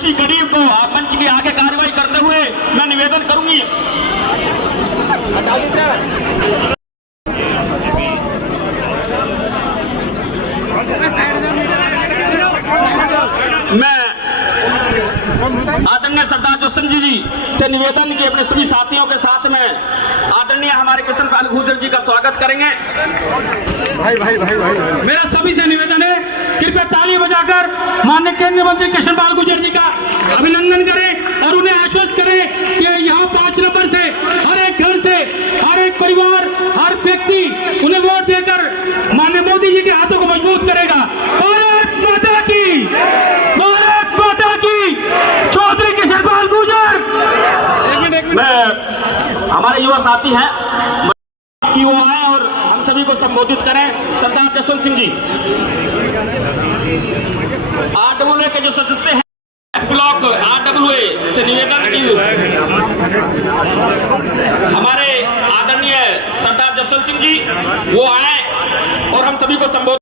इसी गरीब को आप मंच की आगे कार्रवाई करते हुए मैं निवेदन करूंगी। मैं आदरणीय सरदार जोशन जी से निवेदन कि अपने सभी साथियों के साथ में आदरणीय हमारे कृष्णपाल गुर्जर जी का स्वागत करेंगे। भाई मेरा सभी से निवेदन है, कृपया ताली बजाकर माननीय केंद्रीय मंत्री कृष्णपाल गुर्जर जी का अभिनंदन करें और उन्हें आश्वस्त करें कि यहाँ 5 नंबर से हर एक घर से हर एक परिवार हर व्यक्ति उन्हें वोट देकर माननीय मोदी जी के हाथों को मजबूत करेगा। भारत माता की, भारत माता की, चौधरी कृष्णपाल गुर्जर। मैं हमारे युवा साथी हैं कि वो आए और हम सभी को संबोधित करें। सरदार जसवंत सिंह जी RWA के जो सदस्य हैं ब्लॉक RWA से निवेदन की हमारे आदरणीय सरदार जसवंत सिंह जी वो आए और हम सभी को संबोधित।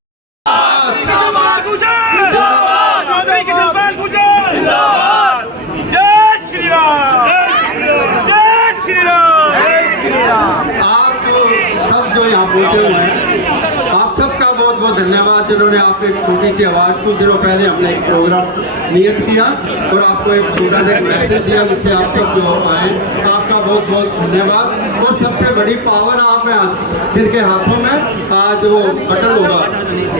यहाँ पहुंचे हुए हैं, आप सबका बहुत बहुत धन्यवाद जिन्होंने आप एक छोटी सी आवाज़। कुछ दिनों पहले हमने एक प्रोग्राम नियत किया और आपको एक छोटा सा मैसेज दिया जिससे आप सब जो आए, आपका बहुत बहुत धन्यवाद। और सबसे बड़ी पावर आप में जिनके हाथों में आज वो बटन होगा,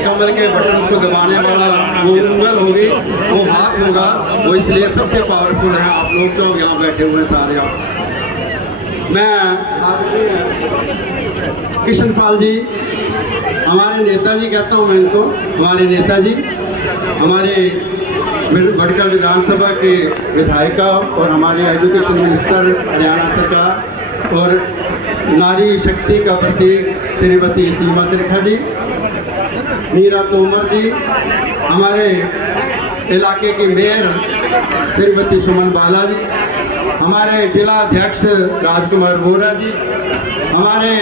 कमर के बटन को दबाने वाला वो उंगल होगी, वो हाथ होगा, वो इसलिए सबसे पावरफुल है आप लोग जो यहाँ बैठे हुए सारे। आप मैं कृष्णपाल जी हमारे नेताजी कहता हूँ मैं इनको, हमारे नेताजी हमारे भटकल विधानसभा के विधायिका और हमारे एजुकेशन मिनिस्टर हरियाणा सरकार और नारी शक्ति का प्रतीक श्रीमती सीमा त्रिखा जी, मीरा तोमर जी, हमारे इलाके की मेयर श्रीमती सुमन बाला जी, हमारे जिला अध्यक्ष राजकुमार बोरा जी, हमारे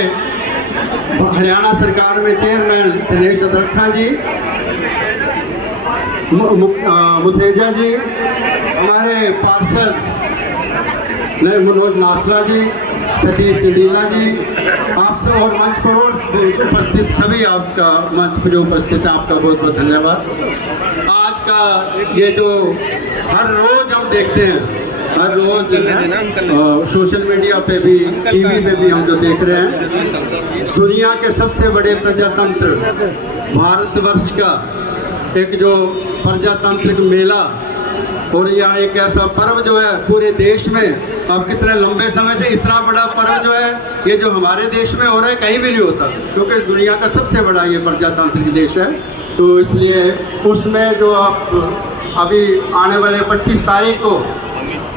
हरियाणा सरकार में चेयरमैन दिनेश अदरखा जी, मुथेजा जी, हमारे पार्षद मनोज नासला जी, सतीश चंदीला जी, आप सब और मंच पर उपस्थित सभी आपका मंच पर जो उपस्थित है आपका बहुत बहुत धन्यवाद। आज का ये जो हर रोज हम देखते हैं, हर रोज सोशल मीडिया पे भी टीवी पे भी हम जो देख रहे हैं, दुनिया के सबसे बड़े प्रजातंत्र भारतवर्ष का एक जो प्रजातांत्रिक मेला और यहाँ एक ऐसा पर्व जो है पूरे देश में, अब कितने लंबे समय से इतना बड़ा पर्व जो है ये जो हमारे देश में हो रहा है कहीं भी नहीं होता, क्योंकि दुनिया का सबसे बड़ा ये प्रजातांत्रिक देश है। तो इसलिए उसमें जो आप अभी आने वाले 25 तारीख को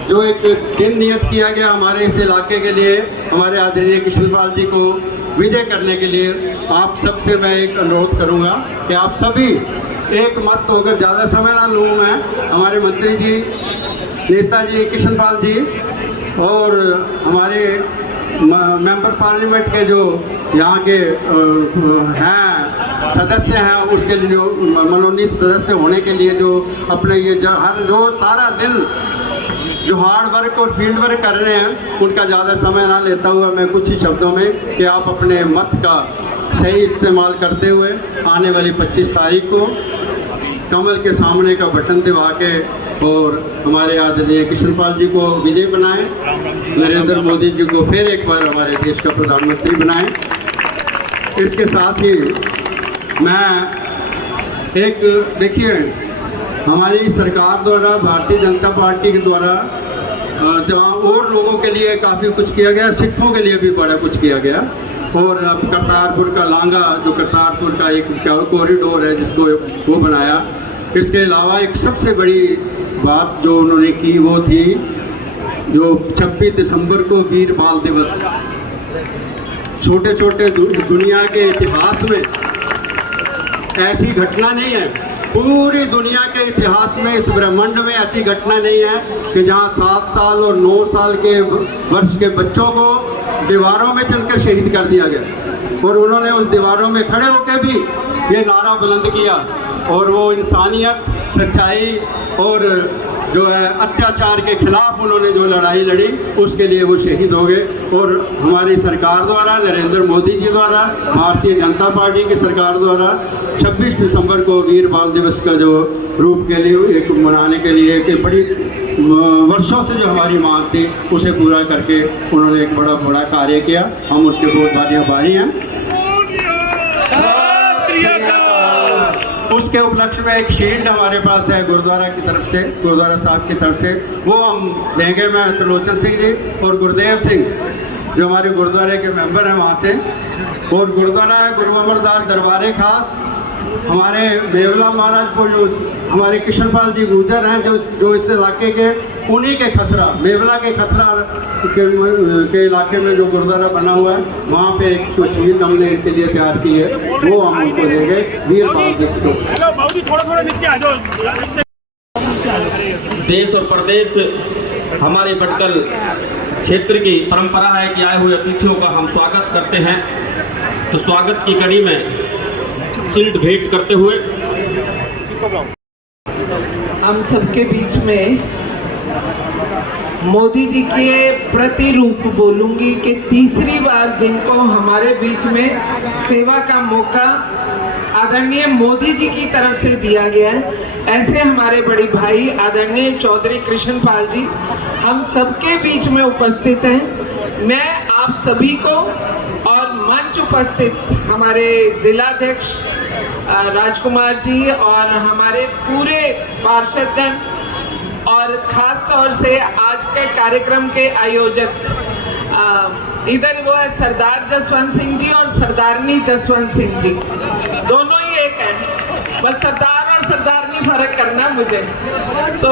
जो एक दिन नियत किया गया हमारे इस इलाके के लिए, हमारे आदरणीय कृष्णपाल जी को विजय करने के लिए, आप सबसे मैं एक अनुरोध करूंगा कि आप सभी एक मत होकर, ज़्यादा समय ना लूँ मैं, हमारे मंत्री जी, नेताजी कृष्णपाल जी और हमारे मेंबर पार्लियामेंट के जो यहाँ के हैं सदस्य हैं, उसके लिए जो मनोनीत सदस्य होने के लिए जो अपने ये हर रोज़ सारा दिन जो हार्ड वर्क और फील्ड वर्क कर रहे हैं, उनका ज़्यादा समय ना लेता हुआ मैं कुछ ही शब्दों में कि आप अपने मत का सही इस्तेमाल करते हुए आने वाली 25 तारीख को कमल के सामने का बटन दबा के और हमारे आदरणीय कृष्णपाल जी को विजय बनाएं, नरेंद्र मोदी जी को फिर एक बार हमारे देश का प्रधानमंत्री बनाएं। इसके साथ ही मैं एक देखिए, हमारी सरकार द्वारा, भारतीय जनता पार्टी के द्वारा जहाँ और लोगों के लिए काफ़ी कुछ किया गया, सिखों के लिए भी बड़ा कुछ किया गया। और अब करतारपुर का लांगा, जो करतारपुर का एक कॉरिडोर है जिसको वो बनाया। इसके अलावा एक सबसे बड़ी बात जो उन्होंने की वो थी जो 26 दिसंबर को वीर बाल दिवस। छोटे छोटे दुनिया के इतिहास में ऐसी घटना नहीं है, पूरी दुनिया के इतिहास में, इस ब्रह्मांड में ऐसी घटना नहीं है कि जहां 7 साल और 9 साल के वर्ष के बच्चों को दीवारों में चलकर शहीद कर दिया गया। और उन्होंने उस दीवारों में खड़े होकर भी ये नारा बुलंद किया और वो इंसानियत, सच्चाई और जो है अत्याचार के खिलाफ उन्होंने जो लड़ाई लड़ी उसके लिए वो शहीद हो गए। और हमारी सरकार द्वारा, नरेंद्र मोदी जी द्वारा, भारतीय जनता पार्टी की सरकार द्वारा 26 दिसंबर को वीर बाल दिवस का जो रूप के लिए एक मनाने के लिए एक बड़ी वर्षों से जो हमारी मांग थी उसे पूरा करके उन्होंने एक बड़ा कार्य किया। हम उसके बहुत भारी आभारी हैं। उसके उपलक्ष्य में एक शील्ड हमारे पास है गुरुद्वारा की तरफ से, गुरुद्वारा साहब की तरफ से, वो हम देंगे। मैं त्रिलोचन सिंह जी और गुरुदेव सिंह जो हमारे गुरुद्वारे के मेंबर हैं वहाँ से, और गुरुद्वारा गुरु अमरदास दरबारे खास हमारे मेवला महाराज को जो हमारे कृष्णपाल जी गुजर हैं जो इस इलाके के, उन्हीं के खसरा, मेवला के खसरा के इलाके में जो गुरुद्वारा बना हुआ है वहाँ पे एक शील्ड हमने इनके लिए तैयार की है, वो हम उनको देंगे वीर बाल दिवस को। देश और प्रदेश हमारे भटकल क्षेत्र की परंपरा है कि आए हुए अतिथियों का हम स्वागत करते हैं। तो स्वागत की कड़ी में शील्ड भेंट करते हुए हम सबके बीच में मोदी जी के प्रतिरूप बोलूंगी कि तीसरी बार जिनको हमारे बीच में सेवा का मौका आदरणीय मोदी जी की तरफ से दिया गया है, ऐसे हमारे बड़े भाई आदरणीय चौधरी कृष्णपाल जी हम सबके बीच में उपस्थित हैं। मैं आप सभी को और मंच उपस्थित हमारे जिलाध्यक्ष राजकुमार जी और हमारे पूरे पार्षदगण और ख़ास तौर से आज के कार्यक्रम के आयोजक इधर वो है सरदार जसवंत सिंह जी और सरदारनी जसवंत सिंह जी, दोनों ही एक हैं, बस सरदार और सरदारनी फर्क करना मुझे। तो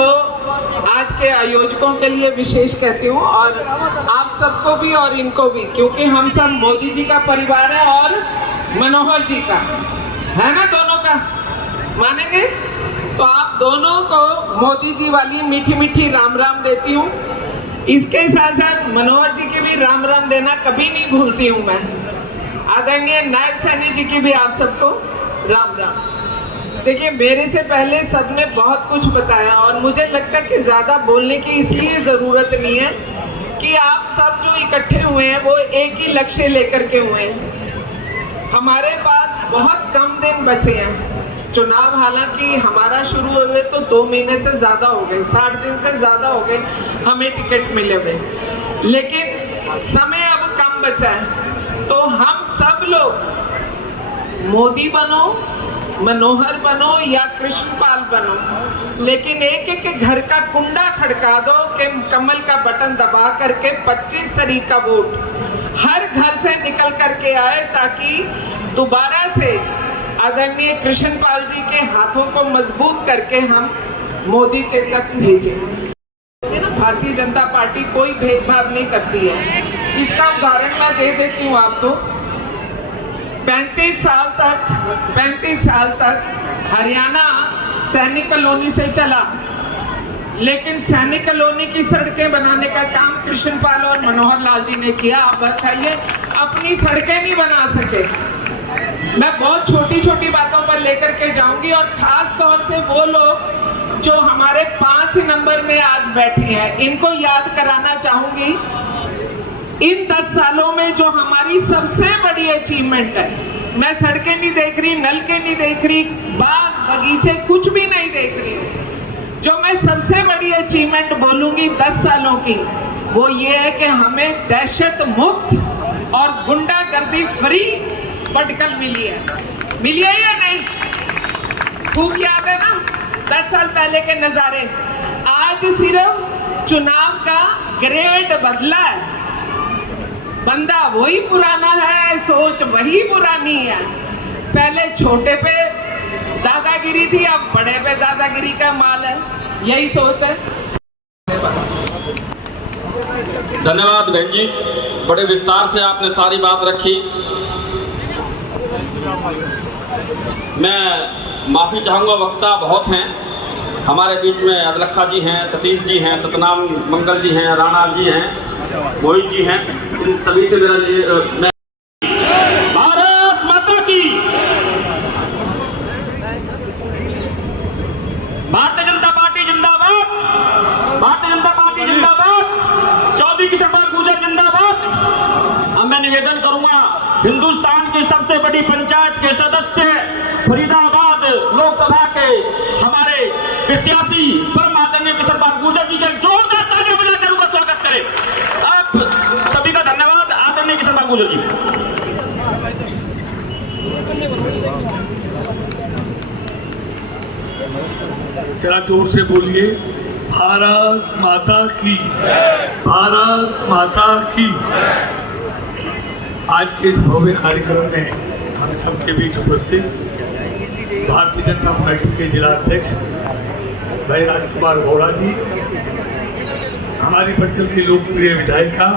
आज के आयोजकों के लिए विशेष कहती हूँ और आप सबको भी और इनको भी, क्योंकि हम सब मोदी जी का परिवार है और मनोहर जी का है ना, दोनों का मानेंगे। तो आप दोनों को मोदी जी वाली मीठी मीठी राम राम देती हूँ। इसके साथ साथ मनोहर जी की भी राम राम देना कभी नहीं भूलती हूँ मैं। आदरणीय नायब सैनी जी की भी आप सबको राम राम। देखिए मेरे से पहले सबने बहुत कुछ बताया और मुझे लगता है कि ज़्यादा बोलने की इसलिए ज़रूरत नहीं है कि आप सब जो इकट्ठे हुए हैं वो एक ही लक्ष्य लेकर के हुए हैं। हमारे पास बहुत कम दिन बचे हैं। चुनाव हालांकि हमारा शुरू हुए तो 2 महीने से ज़्यादा हो गए, 60 दिन से ज़्यादा हो गए हमें टिकट मिले हुए, लेकिन समय अब कम बचा है। तो हम सब लोग मोदी बनो, मनोहर बनो या कृष्णपाल बनो, लेकिन एक एक घर का कुंडा खड़का दो कि कमल का बटन दबा करके 25 तारीख का वोट हर घर से निकल करके आए, ताकि दोबारा से आदरणीय कृष्णपाल जी के हाथों को मजबूत करके हम मोदी जी तक भेजें। भारतीय जनता पार्टी कोई भेदभाव नहीं करती है। इसका उदाहरण मैं दे देती हूँ आपको। 35 साल तक हरियाणा सैनिक कॉलोनी से चला, लेकिन सैनिक कॉलोनी की सड़कें बनाने का काम कृष्णपाल और मनोहर लाल जी ने किया। आप बताइए, अपनी सड़कें नहीं बना सके। मैं बहुत छोटी छोटी बातों पर लेकर के जाऊंगी और खास तौर से वो लोग जो हमारे 5 नंबर में आज बैठे हैं, इनको याद कराना चाहूंगी। इन 10 सालों में जो हमारी सबसे बड़ी अचीवमेंट है, मैं सड़कें नहीं देख रही, नलके नहीं देख रही, बाग बगीचे कुछ भी नहीं देख रही हूँ। जो मैं सबसे बड़ी अचीवमेंट बोलूंगी 10 सालों की, वो ये है कि हमें दहशत मुक्त और गुंडागर्दी फ्री भटकल मिली है या नहीं? खूब याद है ना 10 साल पहले के नज़ारे। आज सिर्फ चुनाव का ग्रेड बदला है, बंदा वही पुराना है, सोच वही पुरानी है। पहले छोटे पे दादागिरी थी, अब बड़े पे दादागिरी का माल है, यही सोच है। धन्यवाद बहन जी, बड़े विस्तार से आपने सारी बात रखी। मैं माफ़ी चाहूँगा, वक्ता बहुत हैं हमारे बीच में। अदलखा जी हैं, सतीश जी हैं, सतनाम मंगल जी हैं, राणा जी हैं, मोहित जी हैं, इन सभी से मेरा भारत माता की, भारतीय जनता पार्टी जिंदाबाद। निवेदन करूंगा, हिंदुस्तान की सबसे बड़ी पंचायत के सदस्य फरीदाबाद लोकसभा के हमारे प्रत्याशी परम आदरणीय किशन पाल गुर्जर जी के जोरदार तालियां बजाकर उनका स्वागत करें। आप सभी का धन्यवाद। आदरणीय किशन पाल गुर्जर जी। जरा जोर से बोलिए, भारत माता की, भारत माता की। आज के इस भव्य कार्यक्रम में हम सबके बीच उपस्थित भारतीय जनता पार्टी के जिला अध्यक्ष भाई राजकुमार गौड़ा जी, हमारी पटकल की लोकप्रिय विधायिका,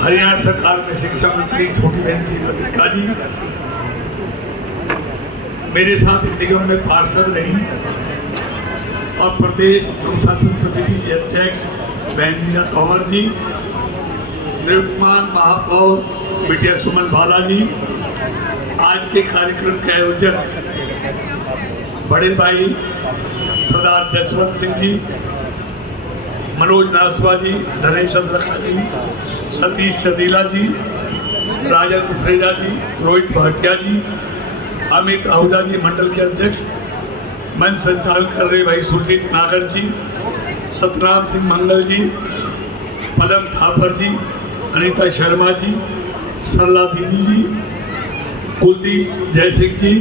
हरियाणा सरकार में शिक्षा मंत्री छोटी बहन सी मल्लिका जी, मेरे साथ निगम में पार्षद रही और प्रदेश अनुशासन समिति के अध्यक्ष बहन मीरा तंवर जी, निरुपमान महापौर बिटिया सुमन बालाजी, आज के कार्यक्रम के आयोजक बड़े भाई सरदार जसवंत सिंह जी, मनोज नासवा जी, धनेश अदरखा जी, सतीश सदीला जी, राजन मुफरेजा जी, रोहित भाटिया जी, अमित आहूजा जी मंडल के अध्यक्ष, मंच संचालन कर रहे भाई सुरजीत नागर जी, सतराम सिंह मंगल जी, पदम थापर जी, अनीता शर्मा जी, सरला दीदी जी, कुलदीप जयसिंह जी,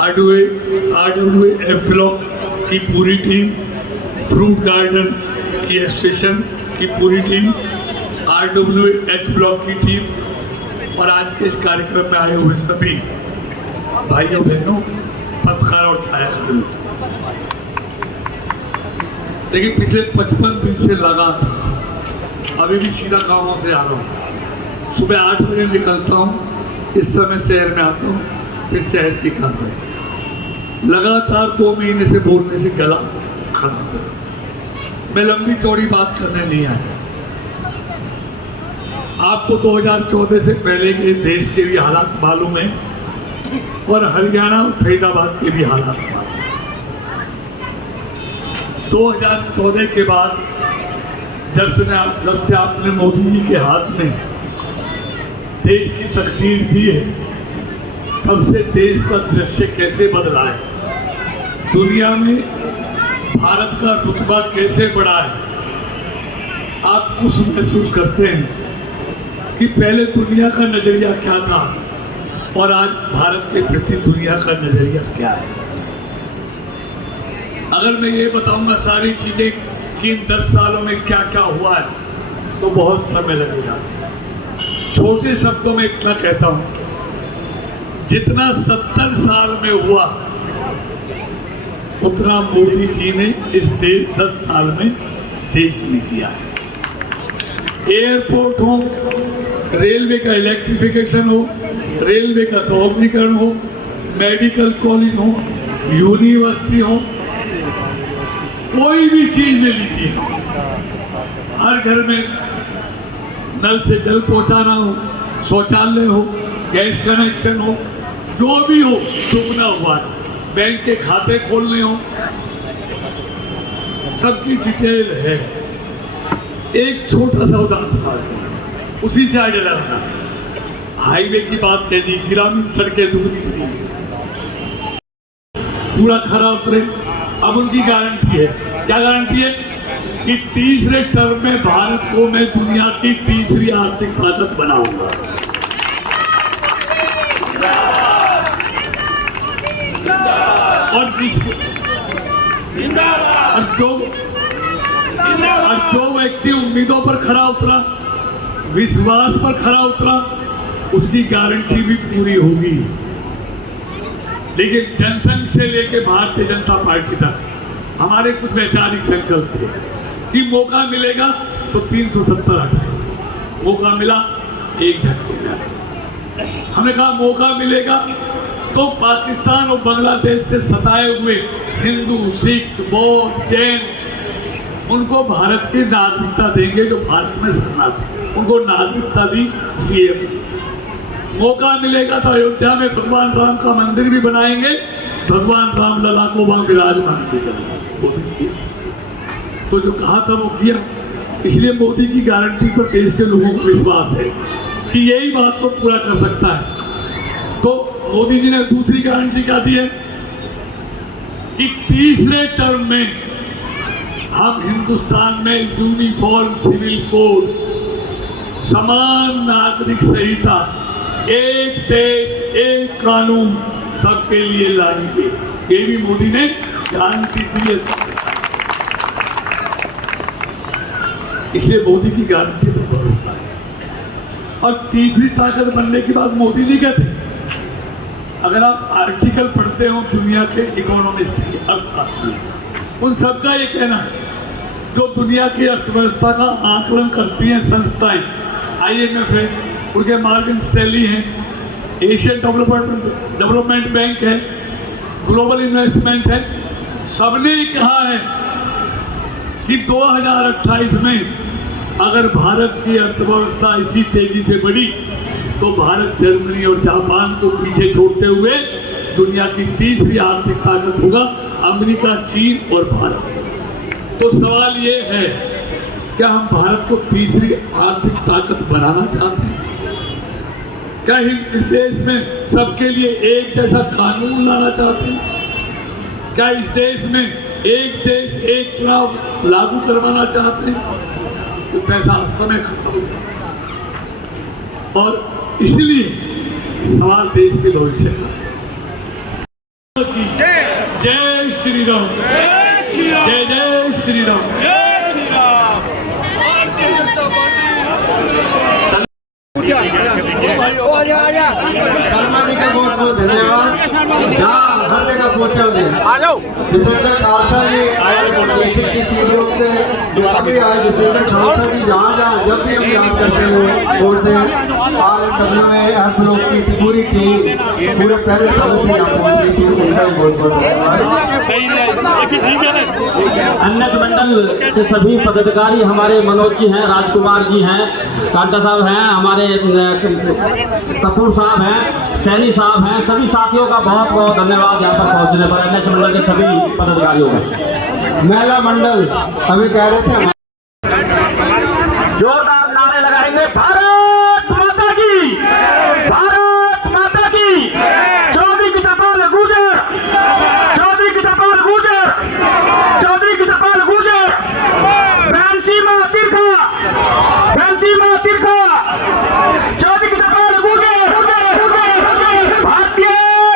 RWF ब्लॉक की पूरी टीम, फ्रूट गार्डन की एसोसिएशन की पूरी टीम, RWH ब्लॉक की टीम और आज के इस कार्यक्रम में आए हुए सभी भाइयों बहनों, पत्रकार और छायाकार। देखिए, पिछले 55 दिन से लगा था, अभी भी सीधा कामों से आ रहा हूँ। सुबह 8 बजे निकलता हूँ, इस समय शहर में आता हूँ, फिर शहर की कार्रवाई। लगातार 2 महीने से बोलने से गला खराब है। मैं लंबी चौड़ी बात करने नहीं आया। आपको 2014 से पहले के देश के भी हालात मालूम है और हरियाणा और फरीदाबाद के भी हालात मालूम है। 2014 के बाद जब से आपने मोदी जी के हाथ में देश की तकदीर दी है, तब से देश का दृश्य कैसे बदला है, दुनिया में भारत का रुतबा कैसे बढ़ा है, आप कुछ महसूस करते हैं कि पहले दुनिया का नजरिया क्या था और आज भारत के प्रति दुनिया का नजरिया क्या है। अगर मैं ये बताऊंगा सारी चीजें कि इन 10 सालों में क्या क्या हुआ है, तो बहुत समय लगेगा। छोटे शब्दों में इतना कहता हूं, जितना 70 साल में हुआ उतना मोदी जी ने इस 10 साल में देश में किया है। एयरपोर्ट हो, रेलवे का इलेक्ट्रिफिकेशन हो, रेलवे का दोहरीकरण हो, मेडिकल कॉलेज हो, यूनिवर्सिटी हो, कोई भी चीज ले लीजिए, हर घर में नल से जल पहुंचाना हो, शौचालय हो, गैस कनेक्शन हो, जो भी हो दुगना हुआ है। बैंक के खाते खोलने हो, सबकी डिटेल है। एक छोटा सा उदाहरण उसी से आगे लगना, हाईवे की बात कह दी, ग्रामीण सड़कें दुगनी पूरा खराब उतरे। अब उनकी गारंटी है, क्या गारंटी है कि तीसरे टर्म में भारत को मैं दुनिया की तीसरी आर्थिक ताकत बनाऊंगा। और जो व्यक्ति उम्मीदों पर खरा उतरा, विश्वास पर खरा उतरा, उसकी गारंटी भी पूरी होगी। लेकिन जनसंघ से लेकर भारतीय जनता पार्टी तक हमारे कुछ वैचारिक संकल्प थे कि मौका मिलेगा तो 370 हटाएंगे। मौका मिला एक झटके में। हमने कहा मौका मिलेगा तो पाकिस्तान और बांग्लादेश से सताए हुए हिंदू, सिख, बौद्ध, जैन, उनको भारत की नागरिकता देंगे जो भारत में शरणार्थी, उनको नागरिकता दी सीएम। मौका मिलेगा तो अयोध्या में भगवान राम का मंदिर भी बनाएंगे, भगवान राम लला को वहां विराजमान भी करेंगे। तो जो कहा था वो किया। इसलिए मोदी की गारंटी पर देश के लोगों को विश्वास है कि यही बात को पूरा कर सकता है। तो मोदी जी ने दूसरी गारंटी क्या दी है कि तीसरे टर्म में हम हिंदुस्तान में यूनिफॉर्म सिविल कोड, समान नागरिक संहिता, एक देश एक कानून सबके लिए लाएंगे। ये भी मोदी ने गारंटी दी है। इसलिए मोदी की गारंटी पर भरोसा है। और तीसरी ताकत बनने के बाद मोदी नहीं कहते, अगर आप आर्टिकल पढ़ते हो दुनिया के इकोनॉमिस्ट की, अर्थशास्त्री, उन सबका ये कहना है, जो दुनिया की अर्थव्यवस्था का आकलन करती हैं संस्थाएं, IMF है, उनके मॉर्गन स्टैनली हैं, एशियन डेवलपमेंट बैंक है, ग्लोबल इन्वेस्टमेंट है, सबने कहा है कि 2028 में अगर भारत की अर्थव्यवस्था इसी तेजी से बढ़ी तो भारत जर्मनी और जापान को पीछे छोड़ते हुए दुनिया की तीसरी आर्थिक ताकत होगा, अमेरिका, चीन और भारत। तो सवाल ये है, क्या हम भारत को तीसरी आर्थिक ताकत बनाना चाहते हैं? क्या इस देश में सबके लिए एक जैसा कानून लाना चाहते हैं? क्या इस देश में एक देश एक चुनाव लागू करवाना चाहते हैं? तो पैसा समय खत्म हो जाता है। और इसलिए सवाल देश के भविष्य का। जय श्री राम, जय जय श्री राम। शर्मा जी का बहुत बहुत धन्यवाद। जहाँ हर जगह पहुँचे हुए जितेंद्र खालसा जी की सीढ़ियों से सभी आए। जितेंद्र खालसा जी जहाँ जहाँ जब भी हम याद करते हैं बोलते हैं, आप लोग की पूरी टीम पूरे पहले समय से याद करती है, उनका बहुत बहुत धन्यवाद। अन्य मंडल के सभी पदाधिकारी हमारे मनोज जी हैं, राजकुमार जी हैं, कांता साहब हैं, हमारे कपूर साहब हैं, सैनी साहब हैं, सभी साथियों का बहुत बहुत धन्यवाद यहाँ पर पहुँचने पर। अन्य मंडल के सभी पदाधिकारियों का। महिला मंडल अभी कह रहे थे जोरदार नारे लगाएंगे, भारत माता की, भारत माता की। चौधरी कृष्णपाल गुर्जर, चौधरी कृष्णपाल गुर्जर, चौधरी कृष्णपाल गुर्जर, बहनसीमा तिरखा, बहनसीमा तिरखा, चौधरी कृष्णपाल गुर्जर। भारतीय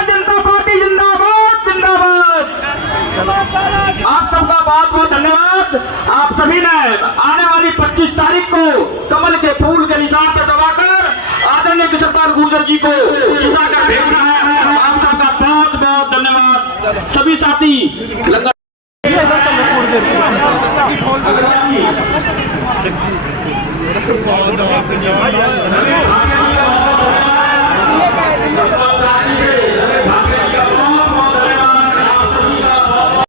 जनता पार्टी जिंदाबाद, जिंदाबाद। आप सबका बहुत बहुत धन्यवाद। आप सभी ने आने वाली 25 तारीख को कमल के फूल के निशान पर दबाकर आदरणीय कृष्णपाल गुर्जर जी को जिताकर भेजना है। आप सबका बहुत बहुत धन्यवाद। सभी साथी लंगर